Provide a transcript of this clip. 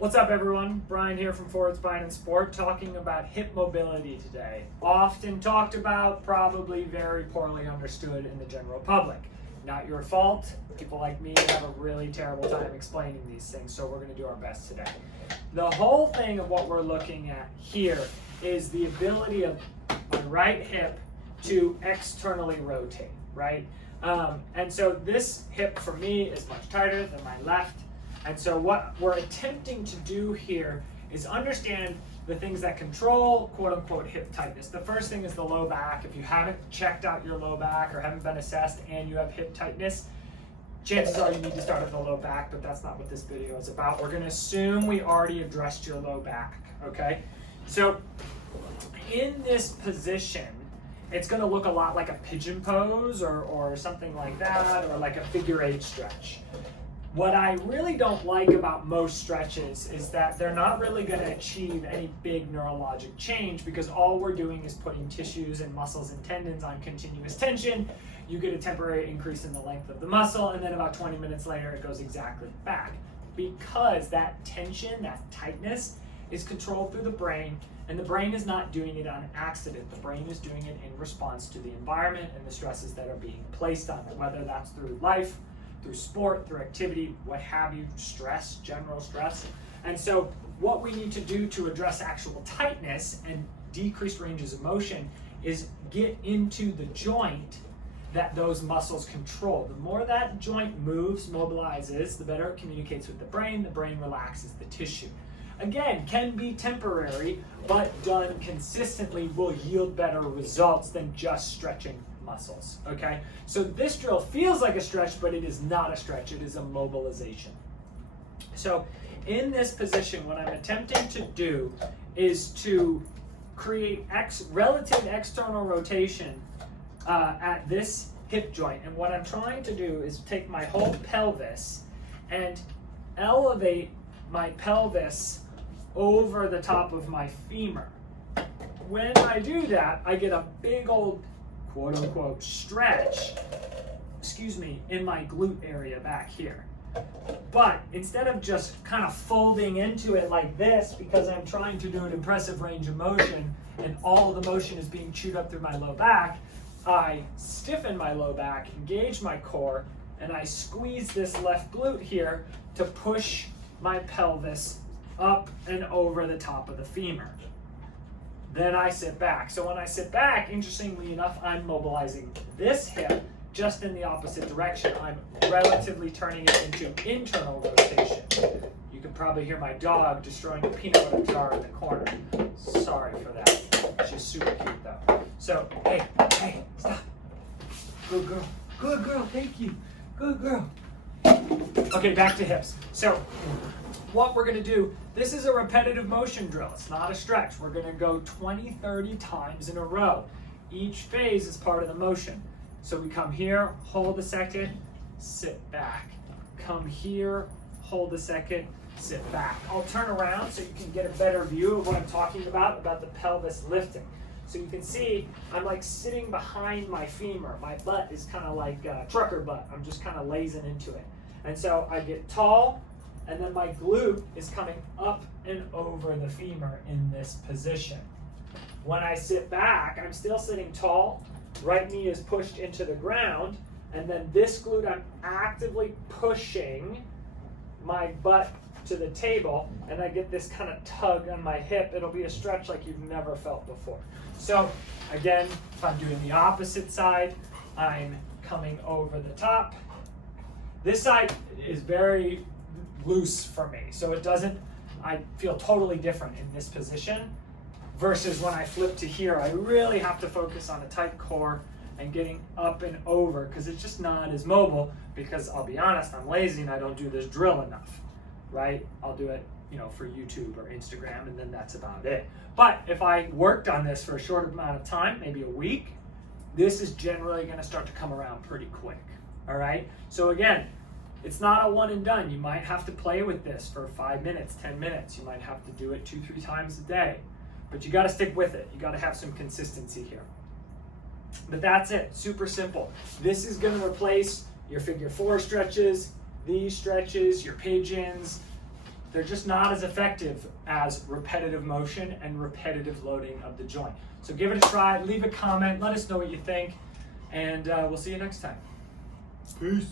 What's up, everyone? Brian here from Forward Spine and Sport, talking about hip mobility today. Often talked about, probably very poorly understood in the general public. Not your fault. People like me have a really terrible time explaining these things, so we're going to do our best today. The whole thing of what we're looking at here is the ability of my right hip to externally rotate, right? And so this hip for me is much tighter than my left. And so what we're attempting to do here is understand the things that control quote unquote hip tightness. The first thing is the low back. If you haven't checked out your low back or haven't been assessed and you have hip tightness, chances are you need to start at the low back, but that's not what this video is about. We're going to assume we already addressed your low back, okay? So in this position, it's going to look a lot like a pigeon pose or something like that, or like a figure 8 stretch. What I really don't like about most stretches is that they're not really going to achieve any big neurologic change, because all we're doing is putting tissues and muscles and tendons on continuous tension. You get a temporary increase in the length of the muscle, and then about 20 minutes later it goes exactly back, because that tension, that tightness, is controlled through the brain, and the brain is not doing it on accident. The brain is doing it in response to the environment and the stresses that are being placed on it, whether that's through life, through sport, through activity, what have you, stress, general stress. And so what we need to do to address actual tightness and decreased ranges of motion is get into the joint that those muscles control. The more that joint moves, mobilizes, the better it communicates with the brain relaxes the tissue. Again, can be temporary, but done consistently will yield better results than just stretching muscles, okay? So this drill feels like a stretch, but it is not a stretch, it is a mobilization. So in this position, what I'm attempting to do is to create relative external rotation at this hip joint. And what I'm trying to do is take my whole pelvis and elevate my pelvis over the top of my femur. When I do that, I get a big old quote unquote stretch, in my glute area back here. But instead of just kind of folding into it like this, because I'm trying to do an impressive range of motion and all the motion is being chewed up through my low back, I stiffen my low back, engage my core, and I squeeze this left glute here to push my pelvis up and over the top of the femur. Then I sit back. So when I sit back, interestingly enough, I'm mobilizing this hip just in the opposite direction. I'm relatively turning it into internal rotation. You can probably hear my dog destroying a peanut butter jar in the corner. Sorry for that. She's super cute though. So, hey, stop. Good girl. Good girl, thank you. Good girl. Okay, back to hips. So, what we're going to do, this is a repetitive motion drill. It's not a stretch. We're going to go 20, 30 times in a row. Each phase is part of the motion. So we come here, hold a second, sit back. Come here, hold a second, sit back. I'll turn around so you can get a better view of what I'm talking about the pelvis lifting. So you can see I'm like sitting behind my femur. My butt is kind of like a trucker butt. I'm just kind of lazing into it. And so I get tall, and then my glute is coming up and over the femur in this position. When I sit back, I'm still sitting tall, right knee is pushed into the ground, and then this glute, I'm actively pushing my butt to the table, and I get this kind of tug on my hip. It'll be a stretch like you've never felt before. So again, if I'm doing the opposite side, I'm coming over the top. This side is very loose for me, so I feel totally different in this position versus when I flip to here. I really have to focus on a tight core and getting up and over, because it's just not as mobile, because I'll be honest, I'm lazy and I don't do this drill enough, right? I'll do it, for YouTube or Instagram, and then that's about it. But if I worked on this for a short amount of time, maybe a week, this is generally going to start to come around pretty quick, all right? So again, it's not a one and done. You might have to play with this for 5 minutes, 10 minutes. You might have to do it 2-3 times a day, but you got to stick with it. You got to have some consistency here. But that's it, super simple. This is going to replace your figure 4 stretches, these stretches, your pigeons, they're just not as effective as repetitive motion and repetitive loading of the joint. So give it a try, leave a comment, let us know what you think, and we'll see you next time. Peace.